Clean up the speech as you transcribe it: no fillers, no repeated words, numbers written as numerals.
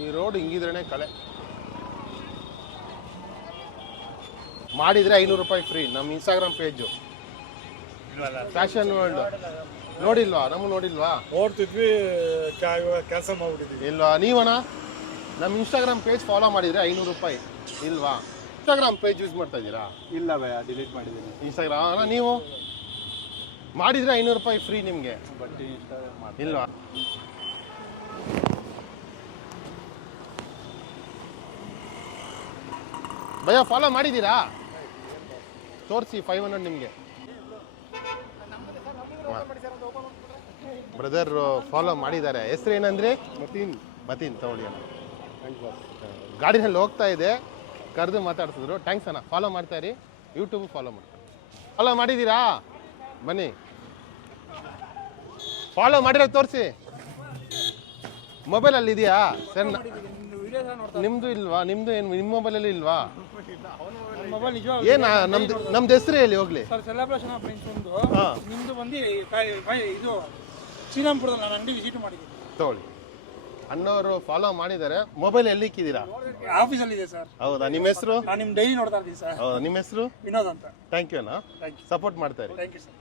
ಈ ರೋಡ್ ಹಿಂಗಿದ್ರೇನೆ ಕಳೆ. ಮಾಡಿದ್ರೆ 500 ರೂಪಾಯಿ ಫ್ರೀ. ನಮ್ಮ ಇನ್ಸ್ಟಾಗ್ರಾಮ್ ಪೇಜು ಫ್ಯಾಷನ್ ವರ್ಲ್ಡ್. ನೋಡಿಲ್ವಾ? ನಮ್ಗೆ ನೋಡಿಲ್ವಾ? ನೋಡ್ತಿದ್ವಿ, ಕೆಲಸ ಮಾಡ್ಬಿಟ್ಟಿದ್ವಿ. ಇಲ್ವಾ? ನೀವಣ್ಣ ನಮ್ಮ ಇನ್ಸ್ಟಾಗ್ರಾಮ್ ಪೇಜ್ ಫಾಲೋ ಮಾಡಿದರೆ 500 ರೂಪಾಯಿ ಇಲ್ವಾ? ಇನ್ಸ್ಟಾಗ್ರಾಮ್ ಪೇಜ್ ಯೂಸ್ ಮಾಡ್ತಾ ಇದ್ದೀರಾ? ಇಲ್ಲ ಭಯ, ಡಿಲೀಟ್ ಮಾಡಿದ್ದೀನಿ ಇನ್ಸ್ಟಾಗ್ರಾಮ್. ಅಣ್ಣ ನೀವು ಮಾಡಿದರೆ 500 ರೂಪಾಯಿ ಫ್ರೀ ನಿಮಗೆ. ಬಟ್ ಇಲ್ವಾ? ಭಯ ಫಾಲೋ ಮಾಡಿದ್ದೀರಾ? ತೋರಿಸಿ 500 ನಿಮಗೆ. ಬ್ರದರ್ ಫಾಲೋ ಮಾಡಿದ್ದಾರೆ. ಹೆಸರು ಏನಂದ್ರೆ? ಮತೀನ್ ತಗೊಳ್ಳಿ ಅಣ್ಣ. ಗಾಡಿನಲ್ಲಿ ಹೋಗ್ತಾ ಇದೆ, ಕರೆದು ಮಾತಾಡ್ತಿದ್ರು. ಥ್ಯಾಂಕ್ಸ್ ಅಣ್ಣ. ಫಾಲೋ ಮಾಡ್ತಾ ಇರಿ, ಯೂಟ್ಯೂಬ್ ಫಾಲೋ ಮಾಡ್ತಾರೆ. ಫಾಲೋ ಮಾಡಿದ್ದೀರಾ? ಬನ್ನಿ, ಫಾಲೋ ಮಾಡಿರೋ ತೋರಿಸಿ. ಮೊಬೈಲಲ್ಲಿ ಇದೆಯಾ ಸರ್? ನಿಮ್ಮದು ಇಲ್ವಾ? ನಿಮ್ಮದು ಏನು ನಿಮ್ಮ ಮೊಬೈಲಲ್ಲಿ ಇಲ್ವಾ? ಏನು ನಮ್ದು ಹೆಸರು ಹೇಳಿ ಹೋಗ್ಲಿ. ಸೆಲೆಬ್ರೇಷನ್ ಆಫ್ ಫ್ರೆಂಡ್ಸ್ ಒಂದು ನಿಮ್ದು ಬಂದು ಇದು ಶ್ರೀರಾಮ್ಪುರದ ನಾನು ಅಂಗಡಿ ವಿಸಿಟ್ ಮಾಡಿದ್ದೀನಿ. ತಗೊಳ್ಳಿ. ಅಣ್ಣವರು ಫಾಲೋ ಮಾಡಿದ್ದಾರೆ. ಮೊಬೈಲ್ ಎಲ್ಲಿ ಇಕ್ಕಿದ್ದೀರಾ? ಆಫೀಸಲ್ಲಿ ಇದೆ ಸರ್. ಹೌದಾ? ನಿಮ್ಮ ಹೆಸರು? ನಾನು ನಿಮ್ಮ ಡೈಲಿ ನೋಡ್ತಾ ಇರ್ತೀನಿ ಸರ್. ಹೌದಾ? ನಿಮ್ಮ ಹೆಸರು? ವಿನೋದ್ ಅಂತ. ಥ್ಯಾಂಕ್ ಯು ಅಣ್ಣ. ಸಪೋರ್ಟ್ ಮಾಡ್ತಾ ಇರಿ. Thank you sir.